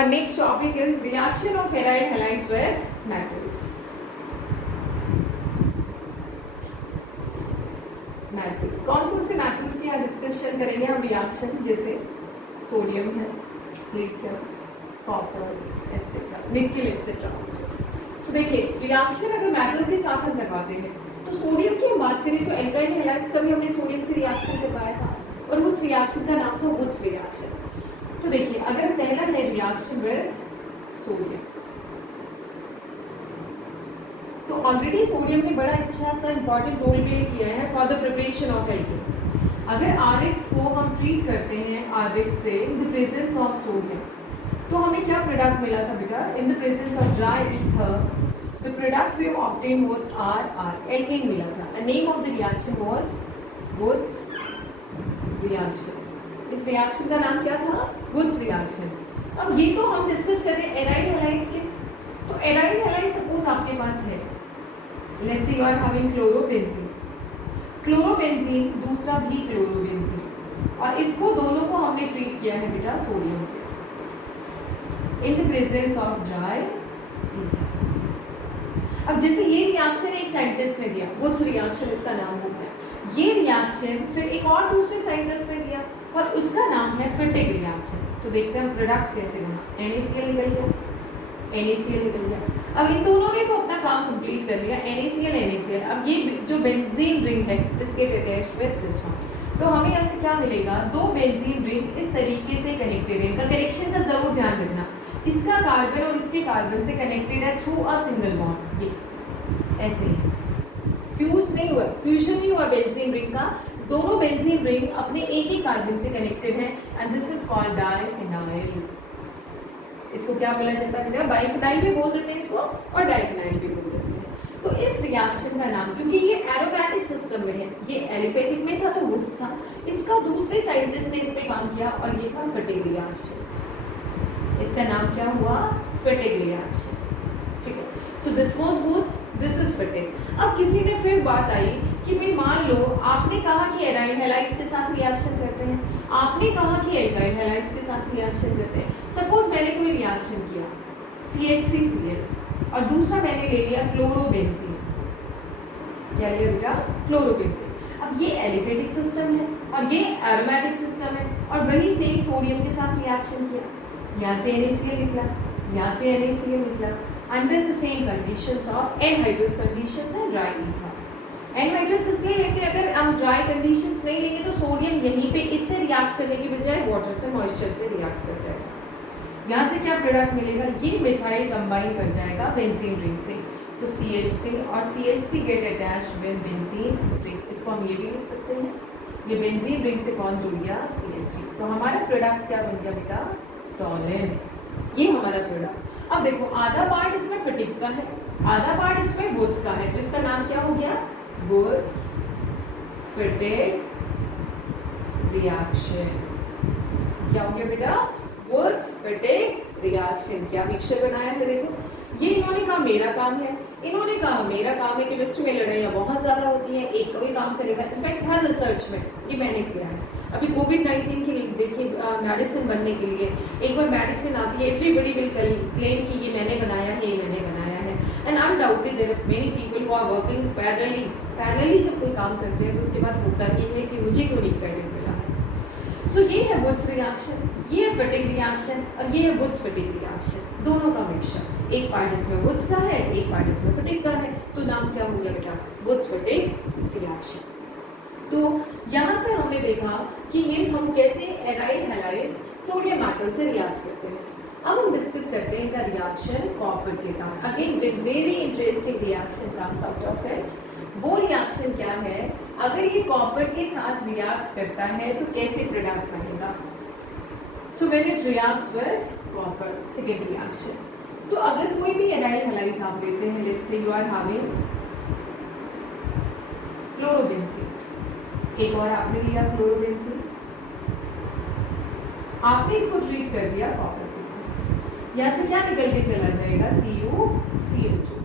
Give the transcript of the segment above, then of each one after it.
Our next topic is reaction of aryl halides with metals. Metals, कौन कौन से metals की यहाँ डिस्कशन करेंगे हम रिएक्शन, जैसे सोडियम है, lithium, copper etcetera, nickel etcetera. तो देखिए रिएक्शन अगर मेटल के साथ हम करवाते हैं तो सोडियम की हम बात करें तो एल्काइल हैलाइड्स का भी हमने सोडियम से रिएक्शन करवाया था और उस रिएक्शन का नाम था वुड्स रिएक्शन। तो देखिए अगर पहला है रिएक्शन विद सोडियम, तो ऑलरेडी सोडियम ने बड़ा अच्छा सा इंपॉर्टेंट रोल प्ले किया है for the preparation of alkanes. अगर RX को हम ट्रीट करते हैं RX से in the presence of sodium, तो हमें क्या प्रोडक्ट मिला था बेटा? In the presence of dry ether the product we obtain was RR, alkane मिला था। The name of the reaction was Wurtz reaction. इस रिएक्शन का नाम क्या था? Wurtz reaction. अब ये तो हम डिस्कस कर रहे हैं एराइल हैलाइड्स के। तो एराइल हैलाइड सपोज आपके पास है, let's say you are having chlorobenzene, chlorobenzene दूसरा भी क्लोरोबेंजीन, और इसको दोनों को हमने ट्रीट किया है बेटा सोडियम से in the presence of dry ether. अब जैसे ये रिएक्शन एक साइंटिस्ट ने दिया, वुड्स रिएक्शन इसका नाम हो गया। ये रिएक्शन फिर एक और दूसरे साइंटिस्ट ने दिया और उसका नाम है फिटिग रिएक्शन। तो देखते हैं प्रोडक्ट कैसे बना। NaCl निकल गया, NaCl निकल गया। अब इन दोनों ने तो अपना काम कंप्लीट कर लिया, NaCl। अब ये जो बेंजीन रिंग है this get attached with this one, तो हमें यहाँ से क्या मिलेगा? दो बेंजीन रिंग इस तरीके से कनेक्टेड है। इनका कनेक्शन का जरूर ध्यान रखना, इसका कार्बन और इसके कार्बन से कनेक्टेड है थ्रू अ सिंगल बॉन्ड। ये ऐसे ही फ्यूज नहीं हुआ, फ्यूजन नहीं हुआ बेंजीन रिंग का, दोनों बेंजीन रिंग अपने एक ही कार्बन से कनेक्टेड है and this is called diphenyl. इसको क्या बोला जाता है बेटा? बाइफिनाइल भी बोल देते हैं इसको और डाइफिनाइल भी बोल देते हैं। तो इस रिएक्शन का नाम, क्योंकि ये एरोमेटिक सिस्टम में है, ये एलिफेटिक में था तो वुड्स था, इसका दूसरे साइंटिस्ट ने इस पे काम किया और ये था फिटिग रिएक्शन। इसका नाम क्या हुआ? Fittig reaction. ठीक है, so this was Wurtz, this is Fittig. अब किसी ने फिर बात आई कि भाई मान लो आपने कहा कि एराइल हैलाइड्स के साथ रिएक्शन करते हैं, आपने कहा कि एल्काइल हैलाइड्स के साथ रिएक्शन करते हैं। सपोज मैंने कोई रिएक्शन किया CH3Cl और दूसरा मैंने ले लिया क्लोरोबेंजीन। क्या लिया बेटा? क्लोरोबेंजीन। अब ये एलिफेटिक सिस्टम है और ये एरोमेटिक सिस्टम है और वही सेम सोडियम के साथ रिएक्शन किया, यहाँ से NaCl निकला, यहाँ से NaCl निकला under the same conditions of anhydrous conditions and dry ether. Anhydrous इसलिए लेते हैं, अगर हम ड्राई कंडीशंस नहीं लेंगे तो सोडियम यहीं पे इससे रिएक्ट करने की बजाय वाटर से, मॉइस्चर से रिएक्ट कर जाएगा। यहाँ से क्या प्रोडक्ट मिलेगा? ये मिथाइल कंबाइन कर जाएगा बेंजीन रिंग से, तो CH3 और CH3 get attached with benzene ring. इसको हम ये भी लिख सकते हैं, ये बेंजीन रिंग से कौन जुड़ गया? CH3। तो हमारा प्रोडक्ट क्या बन गया बेटा? टॉलिन। ये हमारा प्रोडक्ट। अब देखो आधा पार्ट इसमें फिटिग का है, आधा पार्ट इसमें वुड्स का है, तो इसका नाम क्या हो गया? Wurtz Fittig reaction. क्या हो गया बेटा? Wurtz Fittig reaction. क्या मिक्सचर बनाया है? देखो ये इन्होंने कहा मेरा काम है, इन्होंने कहा मेरा काम है। केमिस्ट्री में लड़ाइयाँ बहुत ज़्यादा होती हैं, एक कोई काम करेगा। इनफैक्ट हर रिसर्च में ये मैंने किया है। अभी कोविड-19 के लिए देखिए मेडिसिन बनने के लिए एक बार मेडिसिन आती है, एवरीबडी विल क्लेम कि ये मैंने बनाया है, ये मैंने बनाया है, and undoubtedly there are many people who are working parallelly जब कोई काम करते हैं तो उसके बाद होता ही है कि मुझे क्यों नहीं क्रेडिट मिला है। सो ये है वुड्स रिएक्शन, ये है फिटिग रिएक्शन और ये है वुड्स फिटिग रिएक्शन, दोनों का मिक्सचर। एक पार्ट इसमें वुड्स का है, एक पार्ट इसमें फिटिग का है, तो नाम क्या हो गया बेटा? Wurtz Fittig reaction. तो यहाँ से हमने देखा कि ये हम कैसे एराइल हैलाइड्स सोडियम मेटल से रिएक्ट करते हैं। अब हम डिस्कस करते हैं इनका रिएक्शन कॉपर के साथ। Again with very interesting reaction comes out of it. वो रिएक्शन क्या है? अगर ये कॉपर के साथ रिएक्ट करता है तो कैसे प्रोडक्ट बनेगा? So when it reacts with copper, second reaction. तो अगर कोई भी एराइल हैलाइड्स आप लेते हैं, let's say you are having chlorobenzene, एक और आपने लिया क्लोरोबेंजीन, आपने इसको ट्रीट कर दिया कॉपर के साथ, यहाँ से क्या निकल के चला जाएगा? CuCl2।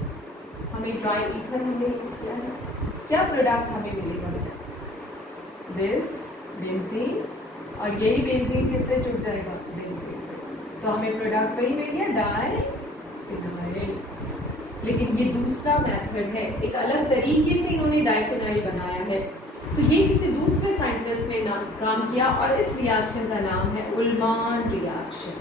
हमें ड्राई ईथर हमने यूज किया है, क्या प्रोडक्ट हमें मिलेगा बेटा? दिस बेंजीन, और यही बेंजीन किससे जुड़ जाएगा? बेंजीन से। तो हमें प्रोडक्ट वही मिल गया डाइफिनाइल। लेकिन ये दूसरा मेथड है, एक अलग तरीके से इन्होंने डाइफिनाइल बनाया है। तो ये किसी दूसरे साइंटिस्ट ने काम किया और इस रिएक्शन का नाम है उल्मान रिएक्शन।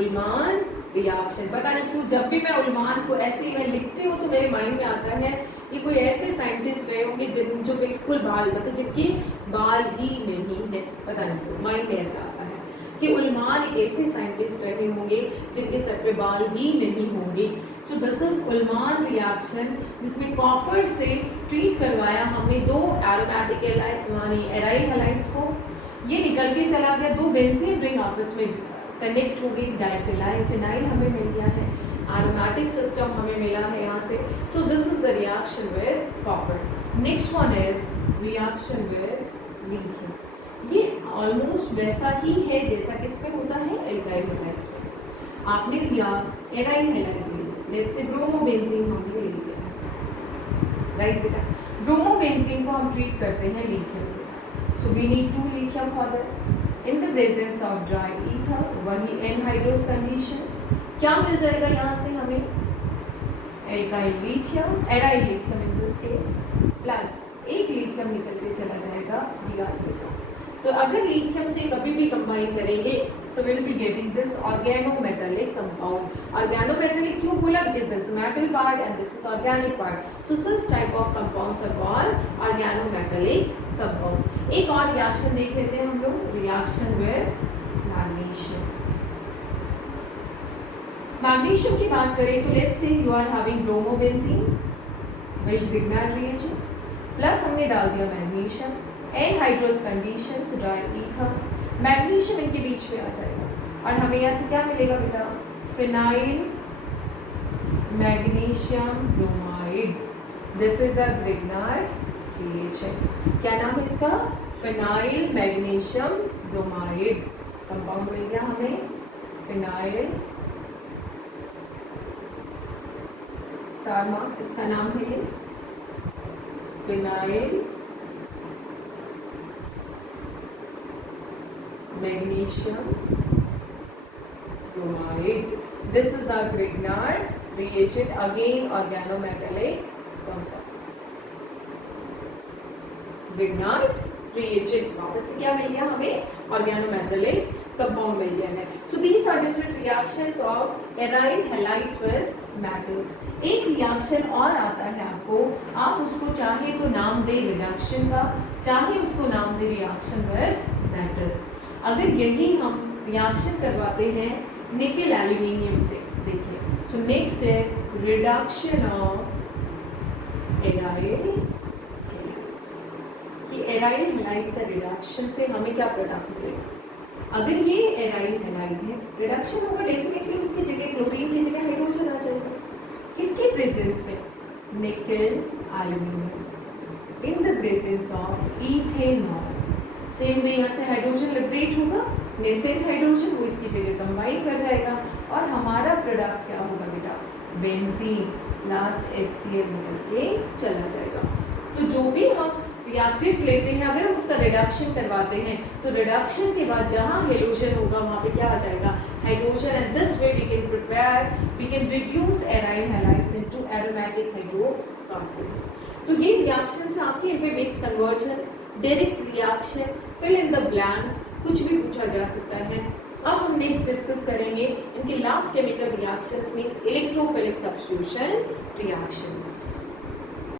उल्मान रिएक्शन, पता नहीं क्यों जब भी मैं उल्मान को ऐसे ही मैं लिखती हूँ तो मेरे माइंड में आता है ये कोई ऐसे साइंटिस्ट रहे होंगे जो बिल्कुल बाल, मतलब जिनके बाल ही नहीं है, पता नहीं क्यों माइंड में ऐसा आता है कि उल्मान एक ऐसे साइंटिस्ट रहे होंगे जिनके सर पे बाल ही नहीं होंगे। सो दिस इज उल्मान रिएक्शन, जिसमें कॉपर से ट्रीट करवाया हमने दो एरोमेटिक एराइल हैलाइड्स को, ये निकल के चला गया, दो बेंजीन रिंग आपस में कनेक्ट हो गई, डाइफिनाइल हमें मिल गया है, एरोमेटिक सिस्टम हमें मिला है यहाँ से। So this is the reaction with copper. Next one is reaction with lithium. ये ऑलमोस्ट वैसा ही है जैसा किसमें होता है, एल्काइल हैलाइड्स में। आपने लिया एराइल हैलाइड लिया, लेट्स से ब्रोमोबेंजीन हमने ले लिया, राइट बेटा। ब्रोमोबेंजीन को हम ट्रीट करते हैं लिथियम के साथ। So we need 2 lithium for this. In the presence of dry ether, वही एनहाइड्रोस कंडीशंस, क्या मिल जाएगा यहाँ से हमें, alkyl lithium, aryl lithium in this case, plus एक लिथियम निकल के चला जाएगा Br के साथ। तो अगर लिथियम से कभी भी कंबाइन करेंगे, so will be getting this organometallic compound. Organometallic क्यों बोला, because this metal part and this is organic part. So this type of compounds are called organometallic compounds. एक और रिएक्शन देख लेते हैं हम लोग, रिएक्शन विद मैग्नीशियम। मैग्नीशियम की बात करें तो let's say you are having bromobenzene, वही ग्रिग्नार्ड रिएजेंट, प्लस हमने डाल दिया magnesium, anhydrous conditions, dry ether, magnesium इनके बीच में आ जाएगा और हमें यहाँ से क्या मिलेगा बेटा, phenyl magnesium bromide. This is a Grignard reagent. क्या नाम है इसका, फिनाइल मैग्नीशियम ब्रोमाइड। कंपाउंड मिल गया हमें फिनाइल, स्टार मार्क, इसका नाम है ये phenyl magnesium bromide. This is our Grignard reagent, again organometallic compound. Grignard reagent, वापस से क्या मिल गया हमें, organometallic compound मिल गया है। So these are different reactions of aryl halides with metals. एक रिएक्शन और आता है आपको, आप उसको चाहे तो नाम दे रिडक्शन का, चाहे उसको नाम दे रिएक्शन विद मेटल। अगर यही हम रिएक्शन करवाते हैं निकेल एल्यूमिनियम से, देखिए, सो नेक्स्ट है रिडक्शन ऑफ एराइल हैलाइड्स। कि एराइल हैलाइड्स का रिडक्शन से हमें क्या प्रोडक्ट मिलेगा। अगर ये एराइल हैलाइड है, रिडक्शन होगा, डेफिनेटली उसकी जगह क्लोरीन की जगह हाइड्रोजन आ जाएगा। किसके प्रेजेंस में, nickel aluminium in the presence of ethanol. Same way यहाँ से हाइड्रोजन लिबरेट होगा, नेसेंट हाइड्रोजन, वो इसकी जगह कंबाइन कर जाएगा और हमारा प्रोडक्ट क्या होगा बेटा, बेंजीन, लास्ट HCl निकल के चला जाएगा। तो जो भी हम रिएक्टेंट लेते हैं, अगर हम उसका रिडक्शन करवाते हैं तो रिडक्शन के बाद जहाँ हेलोजन होगा वहाँ पे क्या आ जाएगा, hydrogen. And this way we can reduce aryl halides into aromatic hydrocarbons. तो ये रिएक्शंस आपके इन पे based conversions, direct reaction, fill in the blanks, कुछ भी पूछा जा सकता है। अब हम नेक्स्ट डिस्कस करेंगे इनके last chemical reactions means electrophilic substitution reactions.